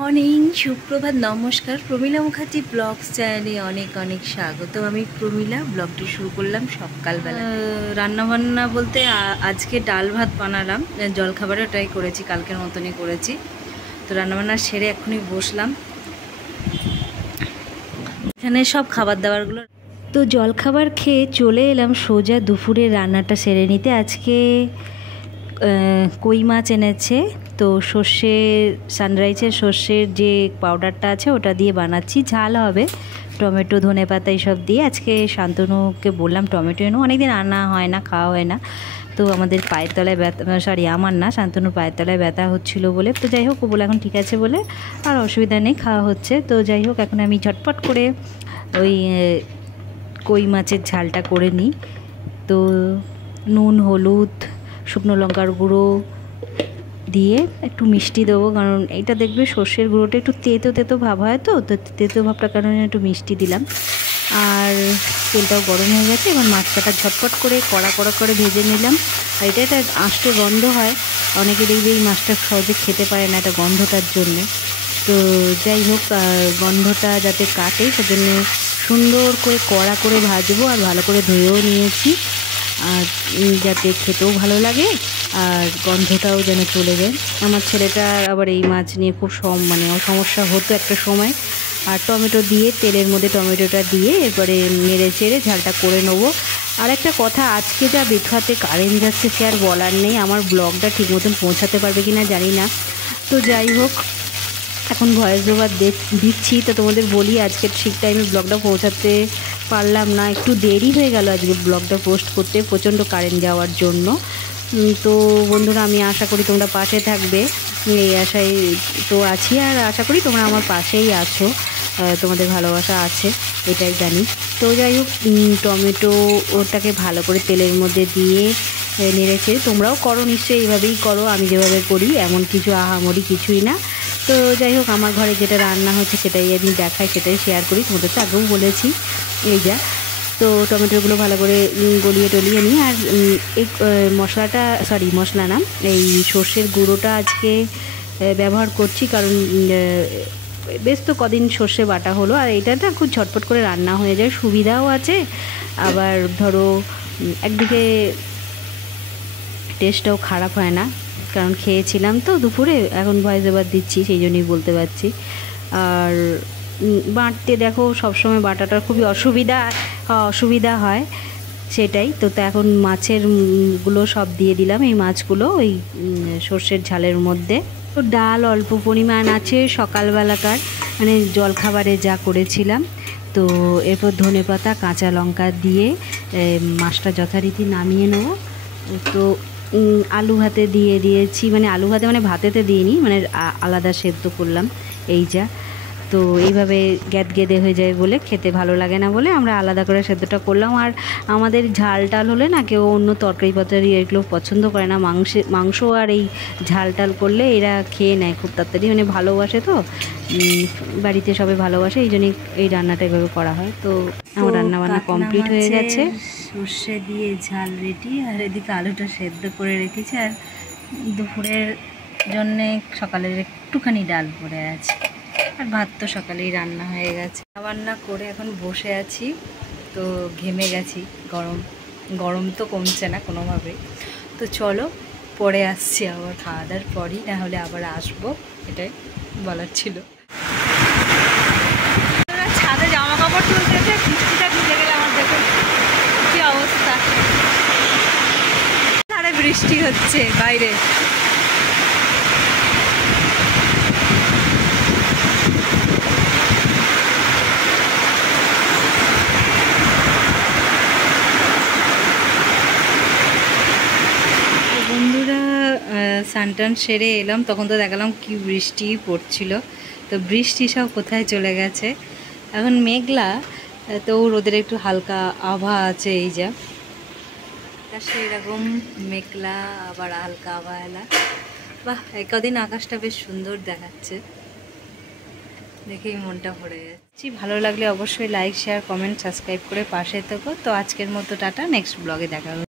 Morning, সুপ্রভাত, নমস্কার। Pramila Mukherjee blogs চ্যানেলে অনেক অনেক স্বাগত। আমি প্রমীলা। ব্লগটি শুরু করলাম সকালবেলা। রান্নাবান্না বলতে আজকে ডাল ভাত বানালাম, জলখাবারও ট্রাই করেছি, কালকের মতনই করেছি। তো রান্নাবান্না সেরে এখনই বসলাম, এখানে সব খাবার দাবারগুলো। তো জলখাবার খেয়ে চলে এলাম সোজা দুপুরে রান্নাটা সেরে নিতে। আজকে কই মাছ এনেছে, তো সর্ষে সানরাইজের সর্ষের যে পাউডারটা আছে ওটা দিয়ে বানাচ্ছি। ঝাল হবে, টমেটো ধনে পাতা এইসব দিয়ে। আজকে শান্তনুকে বললাম টমেটো এনো, অনেকদিন আনা হয় না, খাওয়া হয় না। তো আমাদের পায়ের তলায় ব্যথা, সরি আমার না, শান্তনুর পায়ের তলায় ব্যথা হচ্ছিল বলে। তো যাই হোক, ও বলে এখন ঠিক আছে বলে আর অসুবিধা নেই, খাওয়া হচ্ছে। তো যাই হোক, এখন আমি ঝটপট করে ওই কই মাছের ঝালটা করে নিই। তো নুন, হলুদ, শুকনো লঙ্কার গুঁড়ো দিয়ে একটু মিষ্টি দেবো, কারণ এইটা দেখবে সর্ষের গুঁড়োটা একটু তেতো তেতো ভাব হয়, তো তেতো ভাবটার কারণে একটু মিষ্টি দিলাম। আর তেলটাও গরম হয়ে গেছে, এবার মাছটা ঝটপট করে কড়া কড়া করে ভেজে নিলাম। আর এটা একটা আঁশটে গন্ধ হয়, অনেকে দেখবে এই মাছটা সহজে খেতে পারে না এটা গন্ধটার জন্যে। তো যাই হোক, গন্ধটা যাতে কাটে সেজন্য সুন্দর করে কড়া করে ভাজবো, আর ভালো করে ধুয়েও নিয়েছি, আর যাতে খেতেও ভালো লাগে আর গন্ধটাও যেন চলে যায়। আমার ছেলেটার আবার এই মাছ নিয়ে খুব সমস্যা হতো একটা সময়। আর টমেটো দিয়ে, তেলের মধ্যে টমেটোটা দিয়ে এরপরে নেড়ে চেড়ে ঝালটা করে নেবো। আর একটা কথা, আজকে যা বেথুয়াতে কারেন্ট যাচ্ছে সে আর বলার নেই। আমার ব্লগটা ঠিক মতন পৌঁছাতে পারবে কি না জানি না। তো যাই হোক, এখন ভয়েস ওভার দিচ্ছি, তো তোমাদের বলি আজকে ঠিক টাইমে ব্লগটা পৌঁছাতে পারলাম না, একটু দেরি হয়ে গেল আজকে ব্লগটা পোস্ট করতে, প্রচণ্ড কারেন্ট যাওয়ার জন্য। তো বন্ধুরা, আমি আশা করি তোমরা পাশে থাকবে, এই আশায় তো আছি, আর আশা করি তোমরা আমার পাশেই আছো, তোমাদের ভালোবাসা আছে এটাই জানি। তো যাই হোক, টমেটো ওটাকে ভালো করে তেলের মধ্যে দিয়ে নেড়েছে। তোমরাও করো নিশ্চয়ই, এইভাবেই করো, আমি যেভাবে করি, এমন কিছু আহামরি কিছুই না। তো যাই হোক, আমার ঘরে যেটা রান্না হচ্ছে সেটাই আমি দেখাই, সেটাই শেয়ার করি, তোমাদের তো আগেও বলেছি। এই যা, তো টমেটোগুলো ভালো করে গলিয়ে টলিয়ে নিই। আর এই মশলাটা, মশলা না, এই সর্ষের গুঁড়োটা আজকে ব্যবহার করছি, কারণ বেশ তো কদিন সর্ষে বাটা হলো, আর এইটাটা খুব ঝটপট করে রান্না হয়ে যায়, সুবিধাও আছে। আবার ধরো একদিকে টেস্টটাও খারাপ হয় না, কারণ খেয়েছিলাম তো দুপুরে, এখন ভয়েস ওভার দিচ্ছি সেই জন্যই বলতে পারছি। আর বাটতে দেখো সবসময় বাটাটার খুবই অসুবিধা হয়, সেটাই তো। এখন মাছের গুলো সব দিয়ে দিলাম, এই মাছগুলো ওই সর্ষের ঝালের মধ্যে। তো ডাল অল্প পরিমাণ আছে সকালবেলাকার, মানে জলখাবারে যা করেছিলাম। তো এরপর ধনেপাতা কাঁচা লঙ্কা দিয়ে মাছটা যথারীতি নামিয়ে নেবো। তো আলু ভাতে দিয়ে দিয়েছি, মানে আলু ভাতে মানে ভাতেতে দিইনি, মানে আলাদা সেদ্ধ করলাম। এই যা, তো এইভাবে গ্যাদগেদে হয়ে যায় বলে, খেতে ভালো লাগে না বলে আমরা আলাদা করে সেদ্ধটা করলাম। আর আমাদের ঝাল টাল হলে না, কেউ অন্য তরকারি পতরি এগুলো পছন্দ করে না, মাংস আর এই ঝাল টাল করলে এরা খেয়ে নেয় খুব তাড়াতাড়ি, মানে ভালোবাসে তো, বাড়িতে সবাই ভালোবাসে, এই জন্যই এই রান্নাটা এভাবে করা হয়। তো আমার রান্নাবান্না কমপ্লিট হয়ে গেছে, সর্ষে দিয়ে ঝাল রেডি, আর এদিকে আলুটা সেদ্ধ করে রেখেছি, আর দুপুরের জন্যে সকালের একটুখানি ডাল পড়ে আছে, আর ভাত তো সকালেই রান্না হয়ে গেছে। রান্না করে এখন বসে আছি, তো ঘেমে গেছি, গরম তো কমছে না কোনোভাবে। তো চলো পরে আসছি আবার, খাওয়া দাওয়ার পরই, না হলে আবার আসবো, এটাই বলার ছিল। ছাদে জামা কাপড় তুলতেছে, বৃষ্টিটা ভিজে গেলে আমার দেখো কি অবস্থা, আরে বৃষ্টি হচ্ছে বাইরে। বন্ধুরা, স্নান সেরে এলাম, তখন তো দেখালাম কি বৃষ্টি পড়ছিল। তো বৃষ্টি সব কোথায় চলে গেছে, এখন মেঘলা, তো রোদের একটু হালকা আভা আছে। এই যা আকাশে এরকম মেঘলা, আবার হালকা আভা এলা, বাহ, কদিন আকাশটা বেশ সুন্দর দেখাচ্ছে, দেখেই মনটা ভরে যাচ্ছে। ভালো লাগলে অবশ্যই লাইক, শেয়ার, কমেন্ট, সাবস্ক্রাইব করে পাশে থেকো। তো আজকের মতো টাটা, নেক্সট ব্লগে দেখা হবে।